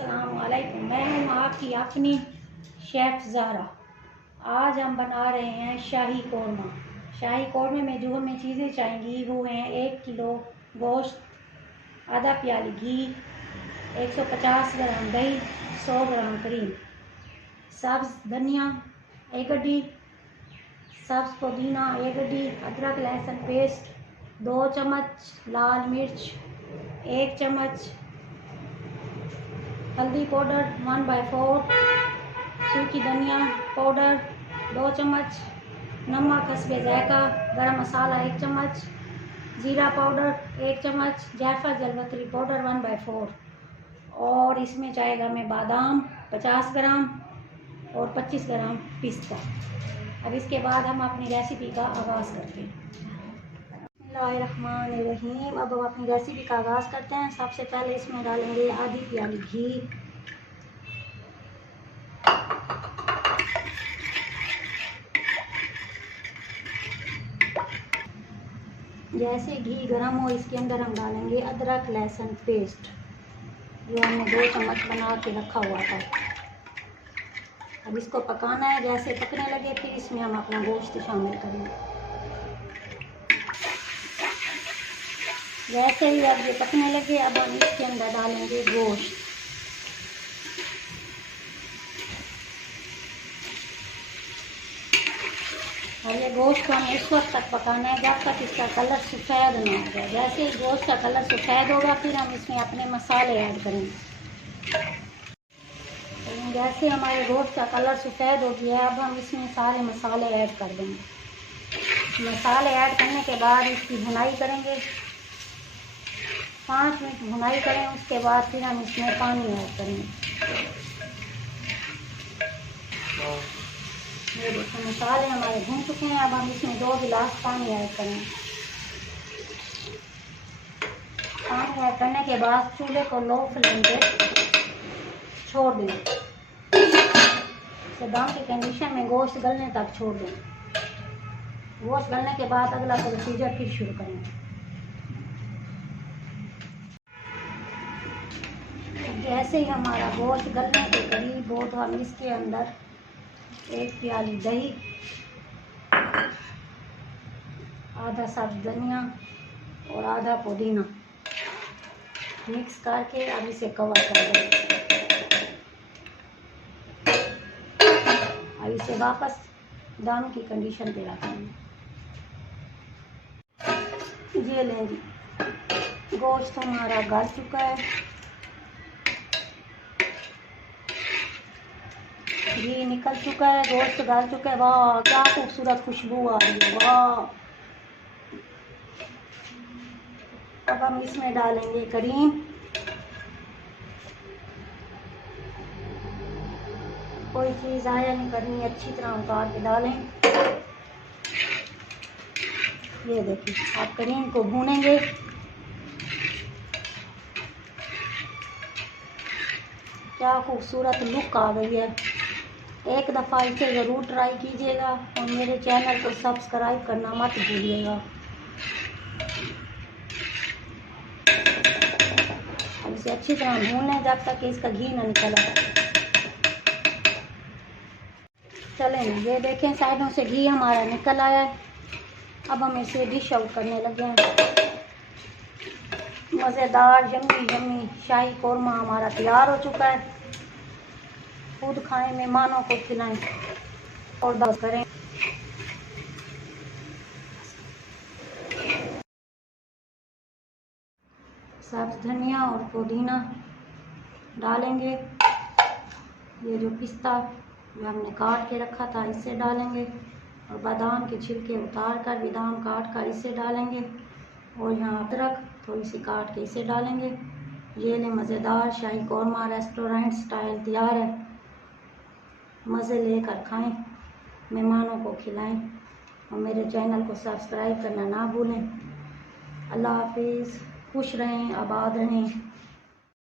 अस्सलाम वालेकुम। मैं हूँ आपकी अपनी शेफ़ ज़ारा। आज हम बना रहे हैं शाही कौरमा। शाही कौरमे में जो हमें चीज़ें चाहिए वो हैं 1 किलो गोश्त, आधा प्याली घी, 150 ग्राम दही, 100 ग्राम क्रीम, सब्ज़ धनिया 1 गड्डी, सब्ज़ पुदीना 1 गड्डी, अदरक लहसुन पेस्ट 2 चम्मच, लाल मिर्च 1 चम्मच, हल्दी पाउडर 1/4, सूखी धनिया पाउडर 2 चम्मच, नमक हस्बे जायका, गरम मसाला 1 चम्मच, जीरा पाउडर 1 चम्मच, जायफल जलवतरी पाउडर 1/4 और इसमें जाएगा में बादाम 50 ग्राम और 25 ग्राम पिस्ता। अब इसके बाद हम अपनी रेसिपी का आगाज़ करते हैं। बिस्मिल्लाहिर्रहमानिर्रहीम। अब हम अपनी रेसिपी का आगाज़ करते हैं। सबसे पहले इसमें डालेंगे आधी प्याली घी, जैसे घी गर्म हो इसके अंदर हम डालेंगे अदरक लहसुन पेस्ट जो हमने 2 चम्मच बना के रखा हुआ था। अब इसको पकाना है। जैसे पकने लगे फिर इसमें हम अपना गोश्त शामिल करेंगे। जैसे ही अब ये पकने लगे अब हम इसके अंदर डालेंगे गोश्त। और ये गोश्त को हमें उस वक्त तक पकाना है जब तक इसका कलर सफ़ेद ना हो जाए। जैसे ही गोश्त का कलर सफ़ेद होगा फिर हम इसमें अपने मसाले ऐड करेंगे। जैसे हमारे गोश्त का कलर सफ़ेद हो गया है अब हम इसमें सारे मसाले ऐड कर देंगे। मसाले ऐड करने के बाद इसकी भुनाई करेंगे, 5 मिनट भुनाई करें। उसके बाद फिर हम इसमें पानी ऐड करेंगे। ये देखो मसाले हमारे भून चुके हैं। अब हम इसमें 2 गिलास पानी ऐड करेंगे। पानी ऐड करने के बाद चूल्हे को लो फ्लेम पे छोड़ दें। दम की कंडीशन में गोश्त गलने तक छोड़ दें। गोश्त गलने के बाद अगला प्रोसीजर फिर शुरू करेंगे। जैसे ही हमारा गोश्त गलने के करीब हो तो हम इसके अंदर 1 प्याली दही, आधा सब्ज़ धनिया और आधा पुदीना मिक्स करके अब इसे कवर कर देंगे। अब इसे वापस दम की कंडीशन पे रखेंगे। ये लें जी, गोश्त हमारा गल चुका है, घी निकल चुका है, गोश्त गल चुका है। वाह क्या खूबसूरत खुशबू आ रही है, वाह। अब हम इसमें डालेंगे करीम। कोई चीज़ ज़ाया नहीं करनी, अच्छी तरह उतार के डालें। ये देखिए आप करीम को भूनेंगे। क्या खूबसूरत लुक आ गई है। एक दफ़ा इसे ज़रूर ट्राई कीजिएगा और मेरे चैनल को सब्सक्राइब करना मत भूलिएगा। अब इसे अच्छी तरह भून लें जब तक इसका घी ना निकल आए। चलें ये देखें साइडों से घी हमारा निकल आया है। अब हम इसे डिश आउट करने लगे हैं। मज़ेदार यम्मी यम्मी शाही कौरमा हमारा तैयार हो चुका है। खुद खाएं, मेहमानों को खिलाएं और दस करें। सब्ज़ धनिया और पुदीना डालेंगे। ये जो पिस्ता जो हमने काट के रखा था इससे डालेंगे और बादाम के छिलके उतार कर बादाम काट कर इसे डालेंगे और यहाँ अदरक थोड़ी सी काट के इसे डालेंगे। ये ले मज़ेदार शाही कौरमा रेस्टोरेंट स्टाइल तैयार है। मज़े लेकर खाएं, मेहमानों को खिलाएं और मेरे चैनल को सब्सक्राइब करना ना भूलें। अल्लाह हाफिज़। खुश रहें, आबाद रहें।